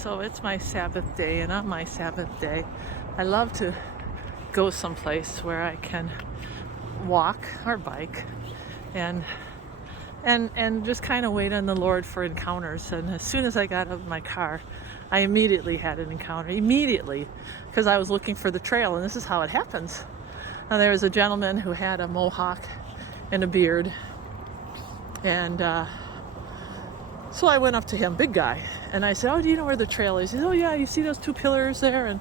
So it's my Sabbath day, and on my Sabbath day, I love to go someplace where I can walk or bike and just kind of wait on the Lord for encounters. And as soon as I got out of my car, I immediately had an encounter, immediately, because I was looking for the trail, and this is how it happens. Now, there was a gentleman who had a mohawk and a beard, and so I went up to him, big guy, and I said, "Oh, do you know where the trail is?" He said, "Oh yeah, you see those two pillars there?" And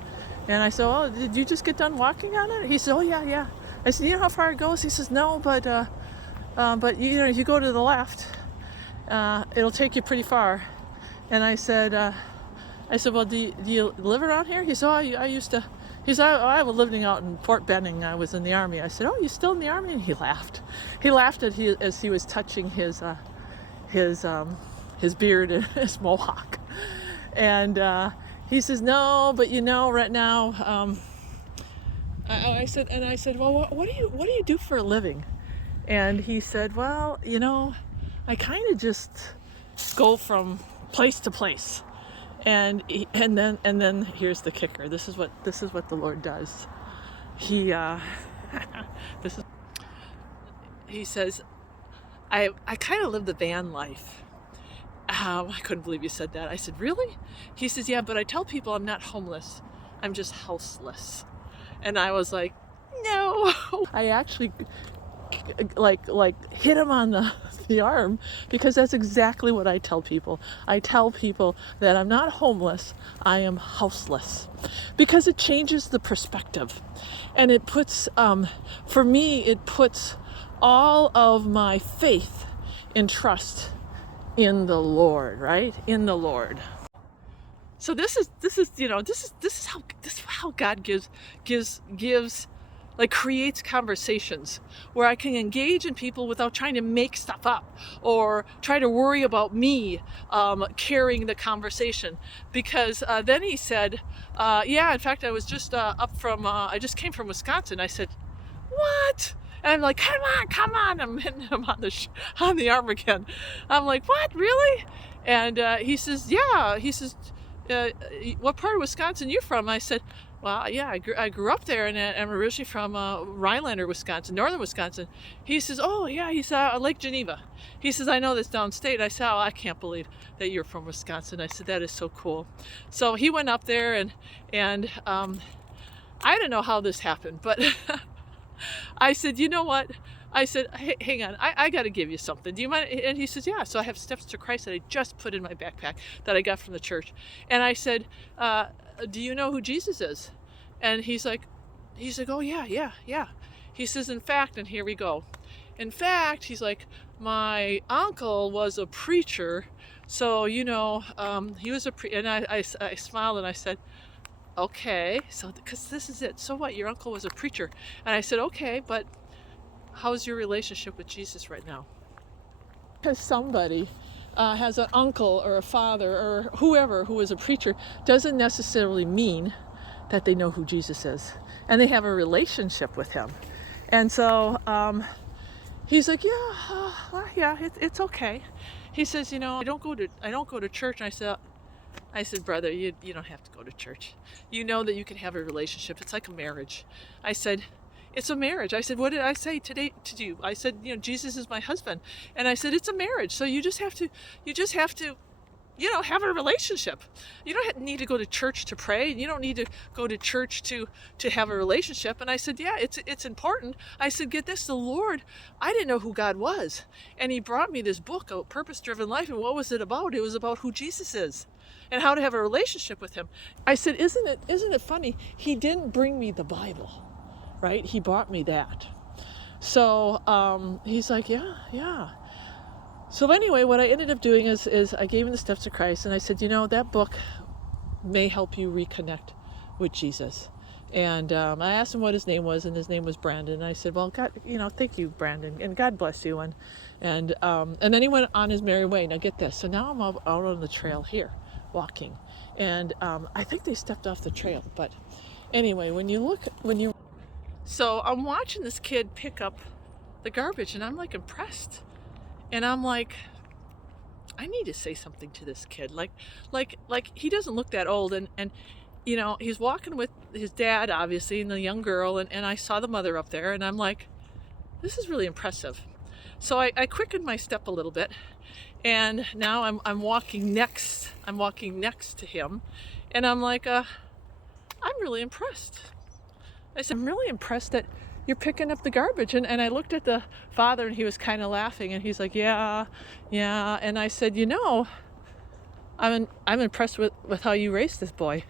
I said, "Oh, did you just get done walking on it?" He said, "Oh yeah, yeah." I said, "You know how far it goes?" He says, "No, but you know, if you go to the left, it'll take you pretty far." And I said, "Well, do you live around here?" He said, "Oh, I used to." He said, "I was living out in Fort Benning. I was in the Army." I said, "Oh, you still in the Army?" And he laughed. He laughed as he was touching his beard and his mohawk. And he says, "No, but you know, right now," I said, "Well, what do you do for a living?" And he said, "Well, you know, I kind of just go from place to place." And then here's the kicker. This is what the Lord does. He this is he says, I kind of live the van life." I couldn't believe you said that. I said, "Really?" He says, "Yeah, but I tell people I'm not homeless. I'm just houseless." And I was like, "No." I actually like hit him on the arm, because that's exactly what I tell people. I tell people that I'm not homeless, I am houseless, because it changes the perspective, and it puts for me, it puts all of my faith and trust in the Lord, right? In the Lord. So this is how God gives like creates conversations where I can engage in people without trying to make stuff up or try to worry about me carrying the conversation. Because then he said, "Yeah, in fact, I was just I just came from Wisconsin." I said, "What?" And I'm like, come on!" I'm hitting him on the arm again. I'm like, "What, really?" And he says, "Yeah." He says, "What part of Wisconsin you from?" I said, "Well, yeah, I grew up there, and I'm originally from Rhinelander, Wisconsin, northern Wisconsin." He says, "Oh, yeah." He said, "Lake Geneva." He says, "I know that's downstate." I said, "Oh, I can't believe that you're from Wisconsin." I said, "That is so cool." So he went up there, and I don't know how this happened, but I said, "You know what?" I said, "Hey, hang on, I got to give you something. Do you mind?" And he says, "Yeah." So I have Steps to Christ that I just put in my backpack that I got from the church. And I said, "Do you know who Jesus is?" And he's like, "Oh, yeah, yeah, yeah." He says, "In fact," and here we go. "In fact," he's like, "my uncle was a preacher. So, you know, he was and I smiled and I said, "Okay, so because this is it. So what? Your uncle was a preacher." And I said, "Okay, but how's your relationship with Jesus right now?" Because somebody has an uncle or a father or whoever who is a preacher doesn't necessarily mean that they know who Jesus is and they have a relationship with him. And so he's like, "Yeah, yeah, it's okay." He says, "You know, I don't go to church." And I said, "Brother, you don't have to go to church. You know that you can have a relationship. It's like a marriage." I said, "It's a marriage." I said, "What did I say today to you?" I said, "You know, Jesus is my husband." And I said, "It's a marriage. So you just have to, you know, have a relationship. You don't need to go to church to pray. You don't need to go to church to have a relationship." And I said, "Yeah, it's important." I said, "Get this, the Lord, I didn't know who God was. And he brought me this book, A Purpose Driven Life. And what was it about? It was about who Jesus is and how to have a relationship with him." I said, isn't it funny? He didn't bring me the Bible, right? He brought me that. So he's like, "Yeah, yeah." So anyway, what I ended up doing is I gave him the Steps to Christ, and I said, "You know, that book may help you reconnect with Jesus." And I asked him what his name was, and his name was Brandon. And I said, "Well, God, you know, thank you, Brandon, and God bless you." And then he went on his merry way. Now get this. So now I'm out on the trail here, walking, and I think they stepped off the trail. But anyway, so I'm watching this kid pick up the garbage, and I'm like impressed, and I'm like, I need to say something to this kid. Like he doesn't look that old, and he's walking with his dad, obviously, and the young girl, and I saw the mother up there, and I'm like, this is really impressive. So I quickened my step a little bit, and now I'm walking next. I'm walking next to him, and I'm like, I'm really impressed. I said, I'm really impressed that you're picking up the garbage. And I looked at the father, and he was kind of laughing, and he's like, yeah. And I said, I'm impressed with how you raised this boy.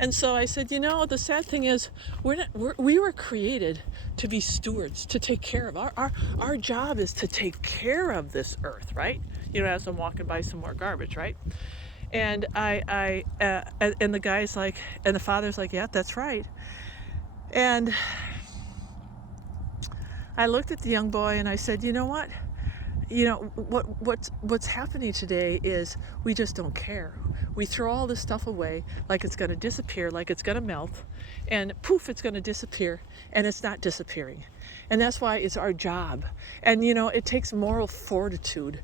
And so I said, the sad thing is we were created to be stewards, to take care of. Our job is to take care of this earth, right? As I'm walking by some more garbage, right? And and the guy's like, and the father's like, yeah, that's right. And I looked at the young boy and I said, you know what? What's happening today is we just don't care. We throw all this stuff away like it's going to disappear, like it's going to melt, and poof, it's going to disappear, and it's not disappearing. And that's why it's our job. And it takes moral fortitude.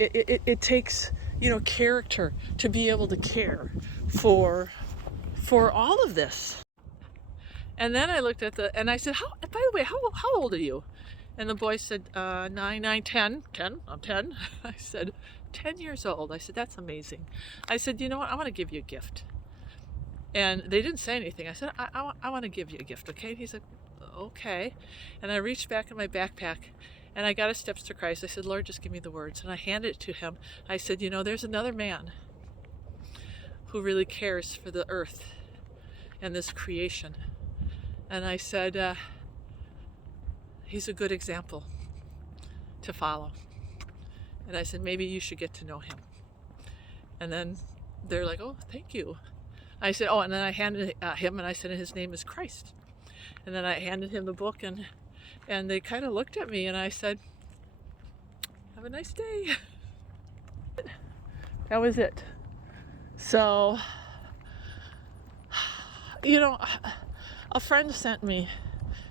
It takes character to be able to care for all of this. And then I looked at and I said, by the way, how old are you? And the boy said, 9, 10. 10? I'm 10. I said, 10 years old. I said, that's amazing. I said, you know what? I want to give you a gift. And they didn't say anything. I said, I want to give you a gift, okay? And he's like, okay. And I reached back in my backpack, and I got a Steps to Christ. I said, Lord, just give me the words. And I handed it to him. I said, there's another man who really cares for the earth and this creation. And I said, he's a good example to follow. And I said, maybe you should get to know him. And then they're like, oh, thank you. I said, and then I handed him, and I said, his name is Christ. And then I handed him the book, and they kind of looked at me, and I said, have a nice day. That was it. So, a friend sent me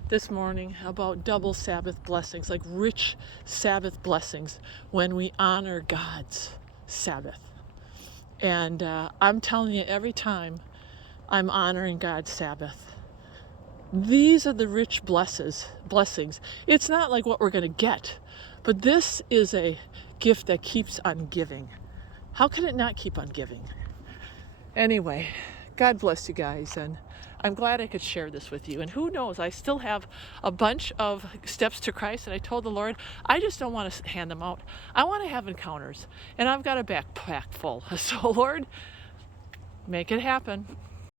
this morning about double Sabbath blessings, like rich Sabbath blessings when we honor God's Sabbath. And I'm telling you, every time I'm honoring God's Sabbath, these are the rich blessings. It's not like what we're going to get, but this is a gift that keeps on giving. How can it not keep on giving? Anyway, God bless you guys, and I'm glad I could share this with you. And who knows, I still have a bunch of Steps to Christ, and I told the Lord, I just don't want to hand them out. I want to have encounters, and I've got a backpack full. So Lord, make it happen.